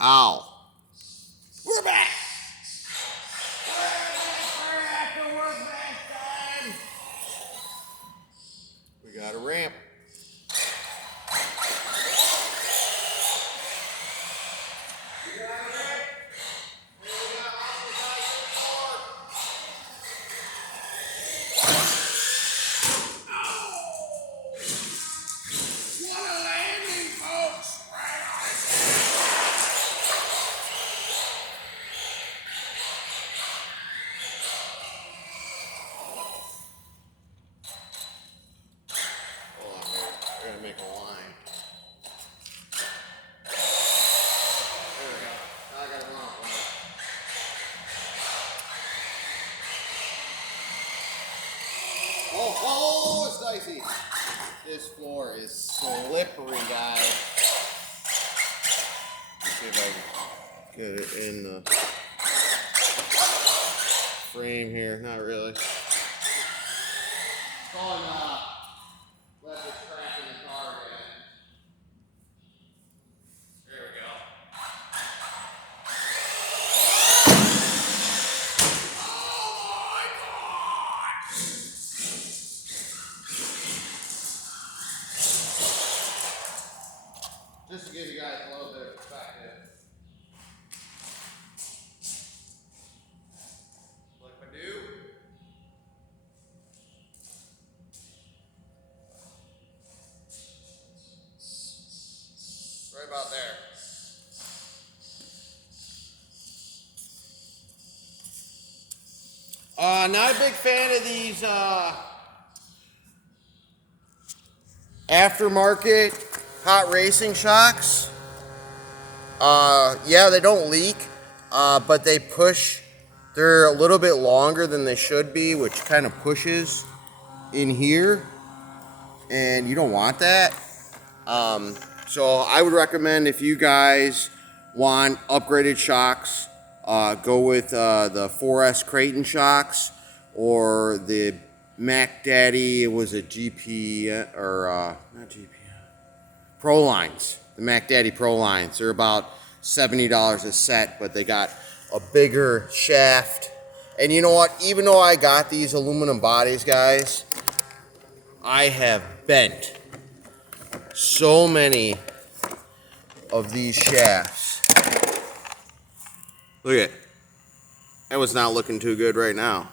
Ow. We're back. We're at the work back time. We got a ramp. We're gonna make a line. There we go. Now I got a long one. Oh, it's dicey. This floor is slippery, guys. Let's see if I can get it in the frame here. Not really. Calling let this crack in the car again. There we go. Oh my God! Just to give you guys a little bit of perspective. Like I do. Right about there. Not a big fan of these aftermarket hot racing shocks. Yeah, they don't leak, but they push. They're a little bit longer than they should be, which kind of pushes in here, and you don't want that. So I would recommend, if you guys want upgraded shocks, go with the 4S Creighton shocks or the Mac Daddy. It was a GP or not GP Pro lines. The Mac Daddy Pro lines. They're about $70 a set, but they got a bigger shaft. And you know what? Even though I got these aluminum bodies, guys, I have bent so many of these shafts. Look at it. That was not looking too good right now.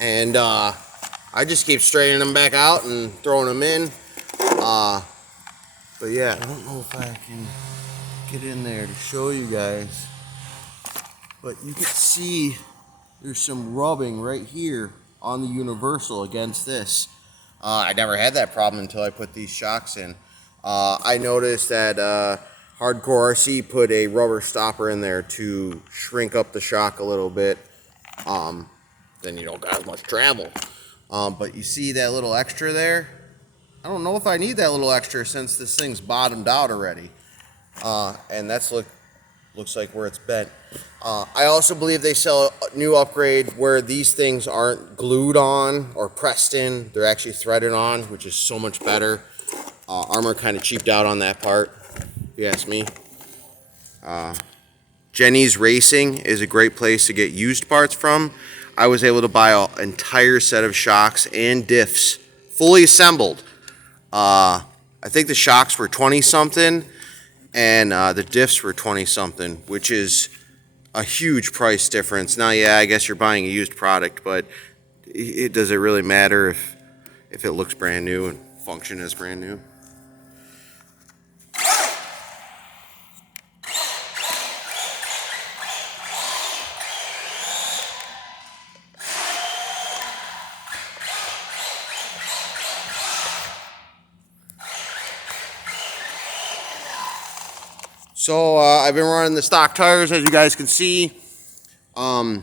And I just keep straightening them back out and throwing them in. But yeah, I don't know if I can get in there to show you guys. But you can see there's some rubbing right here on the universal against this. I never had that problem until I put these shocks in. I noticed that Hardcore RC put a rubber stopper in there to shrink up the shock a little bit. Then you don't got as much travel. But you see that little extra there? I don't know if I need that little extra since this thing's bottomed out already. And that's looks like where it's bent. I also believe they sell a new upgrade where these things aren't glued on or pressed in. They're actually threaded on, which is so much better. ARRMA kind of cheaped out on that part, if you ask me. Jenny's Racing is a great place to get used parts from. I was able to buy an entire set of shocks and diffs, fully assembled. I think the shocks were 20-something, and the diffs were 20-something, which is a huge price difference. Now, yeah, I guess you're buying a used product, but does it really matter if it looks brand new and function as brand new? So I've been running the stock tires, as you guys can see. I've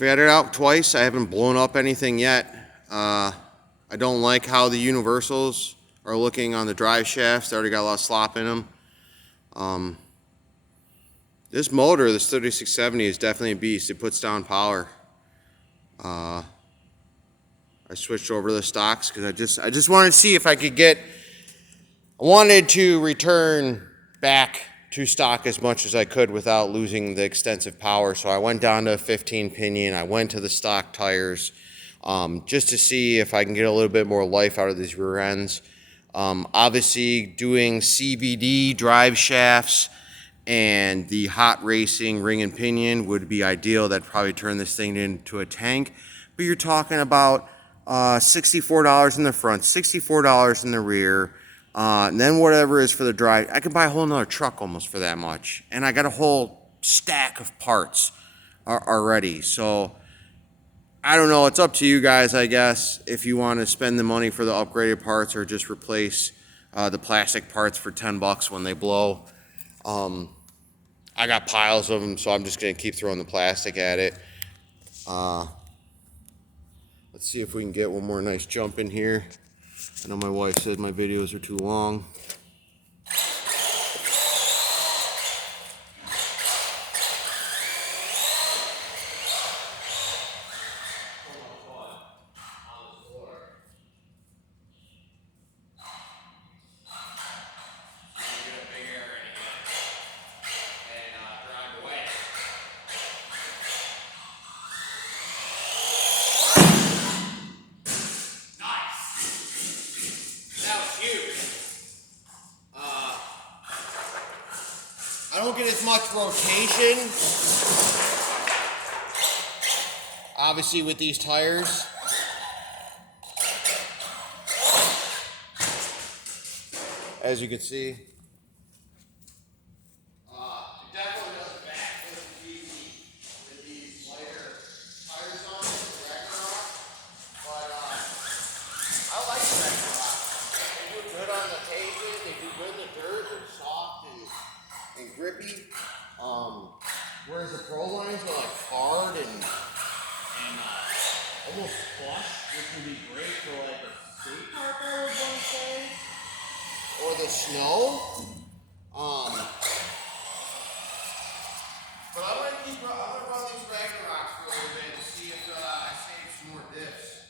had it out twice. I haven't blown up anything yet. I don't like how the universals are looking on the drive shafts. They already got a lot of slop in them. This motor, this 3670, is definitely a beast. It puts down power. I switched over to the stocks because I just wanted to see if I could get I wanted to return back to stock as much as I could without losing the extensive power. So I went down to a 15 pinion. I went to the stock tires just to see if I can get a little bit more life out of these rear ends. Obviously, doing CVD drive shafts and the hot racing ring and pinion would be ideal. That'd probably turn this thing into a tank. But you're talking about $64 in the front, $64 in the rear, and then whatever is for the drive. I could buy a whole nother truck almost for that much. And I got a whole stack of parts already. So I don't know. It's up to you guys, I guess, if you want to spend the money for the upgraded parts or just replace the plastic parts for $10 when they blow. I got piles of them, so I'm just going to keep throwing the plastic at it. Let's see if we can get one more nice jump in here. I know my wife said my videos are too long. I don't get as much rotation, obviously, with these tires. As you can see. It definitely does backflip with these lighter tires on it, the Ragnarok. But I like the Ragnarok. They do good on the pavement, they do good in the dirt, they're soft and grippy. Whereas the Pro lines are like hard and almost flush, which would be great for like a skate park, I would want to say, or the snow. But I'm gonna run these Ragnaroks for a little bit to see if I save some more diffs.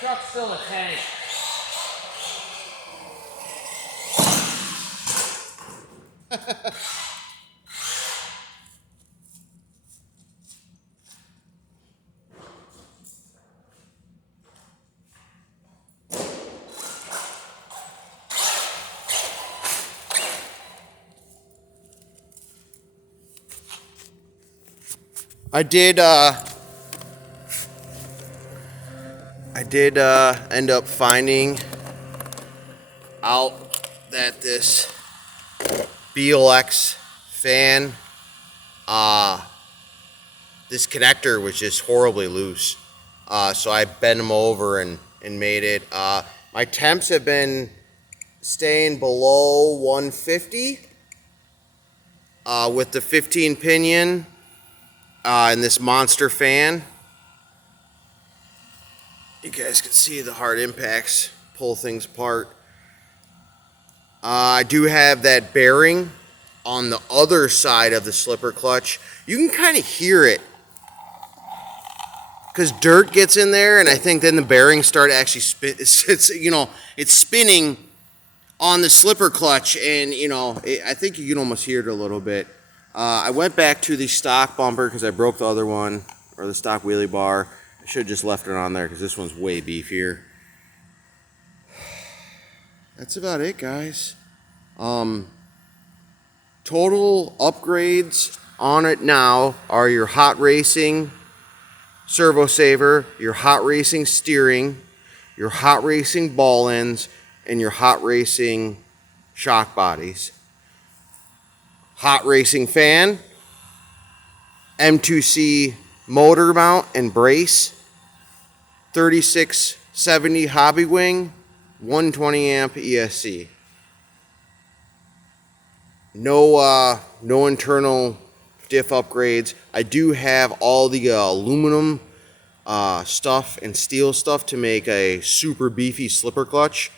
Truck's still a tank. I did end up finding out that this BLX fan, this connector was just horribly loose. So I bent them over and made it. My temps have been staying below 150 with the 15 pinion and this monster fan. You guys can see the hard impacts pull things apart. I do have that bearing on the other side of the slipper clutch. You can kind of hear it because dirt gets in there, and I think then the bearings start actually it's spinning on the slipper clutch, and I think you can almost hear it a little bit. I went back to the stock bumper because I broke the other one, or the stock wheelie bar. I should have just left it on there because this one's way beefier. That's about it, guys. Total upgrades on it now are your hot racing servo saver, your hot racing steering, your hot racing ball ends, and your hot racing shock bodies. Hot racing fan, M2C motor mount and brace, 3670 hobby wing, 120 amp ESC. No internal diff upgrades. I do have all the aluminum stuff and steel stuff to make a super beefy slipper clutch,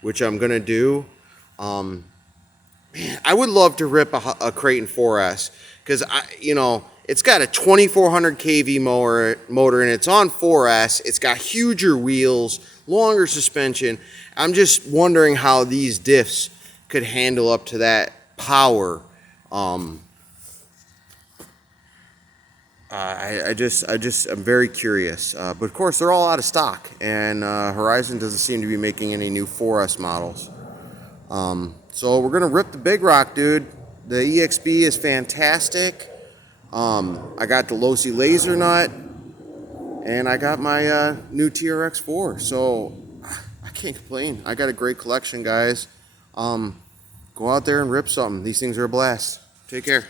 which I'm gonna do. Man, I would love to rip a Creighton 4S because it's got a 2400 kV motor and it's on 4S. It's got huger wheels, longer suspension. I'm just wondering how these diffs could handle up to that power. I'm very curious. But of course, they're all out of stock, and Horizon doesn't seem to be making any new 4S models. So we're gonna rip the Big Rock, dude. The EXB is fantastic. I got the Losi laser nut, and I got my new TRX 4. So I can't complain. I got a great collection, guys. Go out there and rip something. These things are a blast. Take care.